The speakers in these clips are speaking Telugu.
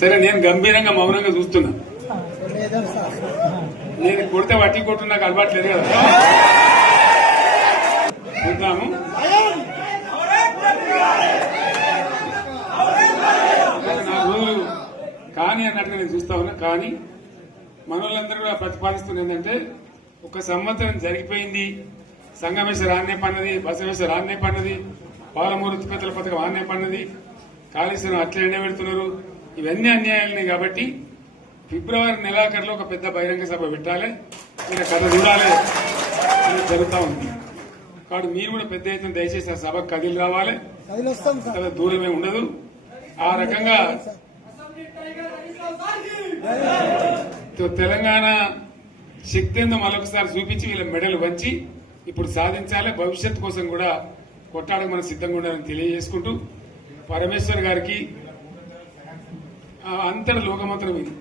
సరే నేను గంభీరంగా మౌనంగా చూస్తున్నా. నేను కొడితే వట్టి కొట్టు నాకు అలవాట్లేదు కదా. చూద్దాము. నా రోజులు కానీ అన్నట్టుగా నేను చూస్తా ఉన్నా. కానీ మనోళ్ళందరూ కూడా ప్రతిపాదిస్తుంది ఏంటంటే, ఒక సంవత్సరం జరిగిపోయింది, సంగమేశ్వర ఆన్నే పన్నది, బసవేశ్వర ఆన్నే పన్నది, పాలమూరు ఉత్పత్తుల పథకం ఆన్నే పన్నది, కాళేశ్వరం అట్లా ఎండబెడుతున్నారు, ఇవన్నీ అన్యాయాలని. కాబట్టి ఫిబ్రవరి నెలాఖరులో ఒక పెద్ద బహిరంగ సభ పెట్టాలి, మీరు కథ చూడాలి అని జరుగుతూ ఉంది. కాబట్టి మీరు కూడా పెద్ద ఎత్తున దయచేసి ఆ సభకు కదిలి రావాలి, కదా దూరమే ఉండదు. ఆ రకంగా తెలంగాణ శక్తి ఏందో మరొకసారి చూపించి వీళ్ళ మెడలు వంచి ఇప్పుడు సాధించాలి. భవిష్యత్తు కోసం కూడా కొట్టాడకు మనం సిద్ధంగా ఉండాలని తెలియజేసుకుంటూ, పరమేశ్వర్ గారికి అంతటి లోకమంత్రం ఇది.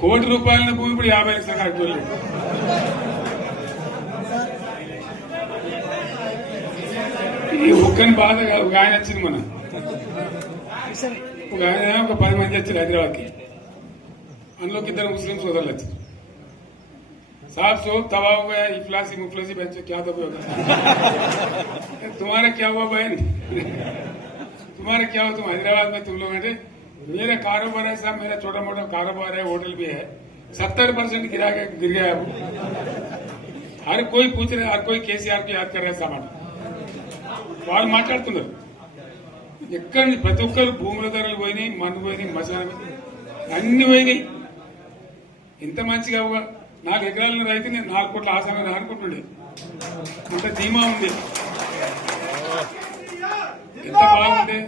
కోటి రూపాయల భూమి ఇప్పుడు 50 లక్షల కట్టుకోలేదు. ఈ ఒక్కని బాధ ఒక ఆయన వచ్చింది, మన ఒక ఆయన ఒక 10 మంది వచ్చారు హైదరాబాద్కి. అందులోకి 2 ముస్లిం సోదరులు వచ్చారు. साहब सोब तबाह हो गया, इफलासी मुफलसी बच्चे क्या दबे होगा. तुम्हारा क्या हुआ बहन, तुम्हारा क्या हुआ, तुम हैदराबाद में तुम लोग हैं. मेरा कारोबार है साहब, मेरा छोटा मोटा कारोबार है, होटल भी है, 70% गिर गया है. हर कोई पूछ रहे, हर कोई केसीआर को याद कर रहे सामान. వాళ్ళు మాట్లాడుతున్నారు. ఎక్కడ ప్రతి ఒక్కరు భూముల ధరలు పోయినాయి, మన్ను పోయినాయి, మసాలా అన్ని పోయినాయి. ఎంత మంచిగా 4 ఎకరాల రైతు నేను 4 కోట్ల ఆసాన అనుకుంటుండే. అంత ధీమా ఉంది, ఎంత బాగుంది.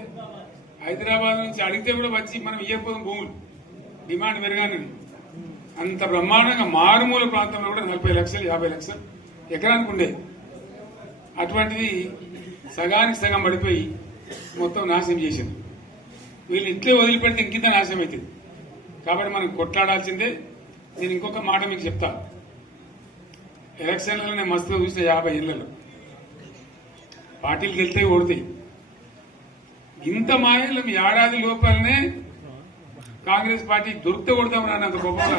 హైదరాబాద్ నుంచి అడిగితే కూడా వచ్చి మనం ఇవ్వకపోతాం భూములు, డిమాండ్ పెరగానని. అంత బ్రహ్మాండంగా మారుమూల ప్రాంతంలో కూడా 40 లక్షలు 50 లక్షలు ఎకరానికి ఉండే. అటువంటిది సగానికి సగం పడిపోయి మొత్తం నాశనం చేశారు. వీళ్ళు ఇంట్లో వదిలిపెడితే ఇంకింత నాశనం అవుతుంది. కాబట్టి మనం కొట్లాడాల్సిందే. నేను ఇంకొక మాట మీకు చెప్తా. ఎలక్షన్లలో నేను మస్తుగా చూసిన 50 ఏళ్లలో పార్టీలు గెలితే ఓడితాయి. ఇంత మాయలు ఏడాది లోపలనే కాంగ్రెస్ పార్టీ దొరికితే కొడతాం రానంత గొప్పగా.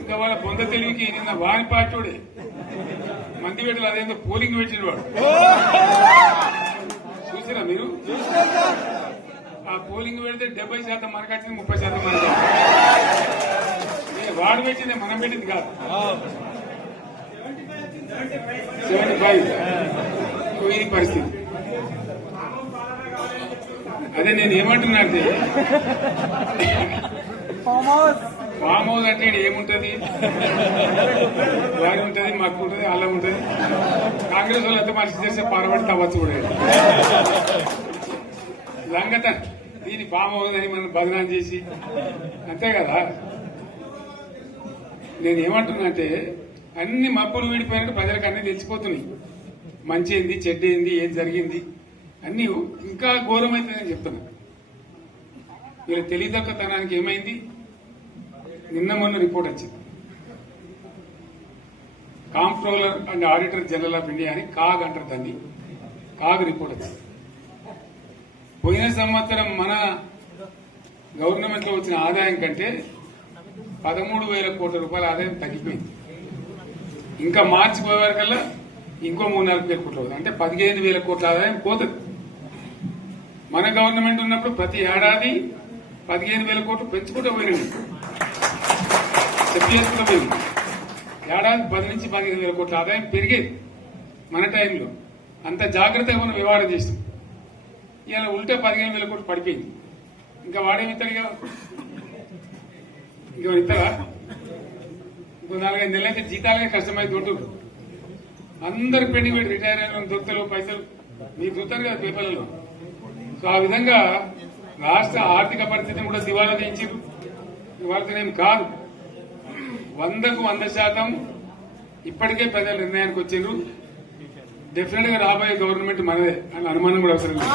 ఇంకా వాళ్ళ బొంద తెలివికి నిన్న వారి పార్టీ మంది పెట్టలు అదేందో పోలింగ్ పెట్టిన వాడు చూసిరా మీరు. ఆ పోలింగ్ పెడితే 70% మనకు వచ్చింది, 30% మనకి. వాడు పెట్టింది, మనం పెట్టింది కాదు. 75 ఇది పరిస్థితి. అదే నేను ఏమంటున్నా అంటే, ఫామ్ హౌస్ అంటే ఏముంటది, వారి ఉంటది, మాకు ఉంటది, అల్లం ఉంటది. కాంగ్రెస్ వాళ్ళు అయితే మనిషి చేస్తే పారబడి తవ్వచ్చు కూడా లంగత. దీన్ని ఫామ్ హౌస్ అని మనం బదనాలు చేసి అంతే కదా. నేను ఏమంటున్నా అంటే, అన్ని మబ్బులు వీడిపోయినట్టు ప్రజలకు అన్ని తెలిసిపోతున్నాయి. మంచి ఏంది, చెడ్డ ఏంది, ఏం జరిగింది అన్ని ఇంకా ఘోరమైందని చెప్తున్నా. వీళ్ళ తెలియదక్కతనానికి ఏమైంది, నిన్న మొన్న రిపోర్ట్ వచ్చింది. Comptroller and auditor general of India అని కాగ్ అంటారు దాన్ని. కాగ్ రిపోర్ట్ వచ్చింది. పోయిన సంవత్సరం మన గవర్నమెంట్ లో వచ్చిన ఆదాయం కంటే 13,000 కోట్ల రూపాయల ఆదాయం తగ్గిపోయింది. ఇంకా మార్చి పోయే వరకల్లా ఇంకో 3-4 కోట్ల అవుతుంది. అంటే 15,000 కోట్ల ఆదాయం పోతుంది. మన గవర్నమెంట్ ఉన్నప్పుడు ప్రతి ఏడాది 15,000 కోట్లు పెంచుకుంటూ పోయినాయి, చెప్పేసుకుంటూ పోయింది. ఏడాది 10 నుంచి 15,000 కోట్ల ఆదాయం పెరిగేది మన టైంలో. అంత జాగ్రత్తగా మనం వ్యవహారం చేస్తాం. ఇలా ఉల్టా 15,000 కోట్లు పడిపోయింది. ఇంకా వాడేమిస్తాడుగా, ఇంకో ఇస్తారా? ఇంకో 4-5 నెలలైతే జీతాలకే కష్టమైతుంటారు. అందరు పెండింగ్ పెట్టి రిటైర్ అయిన దొరకలు పైసలు మీరు చూస్తారు కదా పేపర్లలో. సో ఆ విధంగా రాష్ట్ర ఆర్థిక పరిస్థితిని కూడా దివాలా తీయించారు. ఇవాళనేం కాదు, 100కు 100% ఇప్పటికే ప్రజల నిర్ణయానికి వచ్చారు. డెఫినెట్ గా రాబోయే గవర్నమెంట్ మనదే అని అనుమానం కూడా అవసరం లేదు.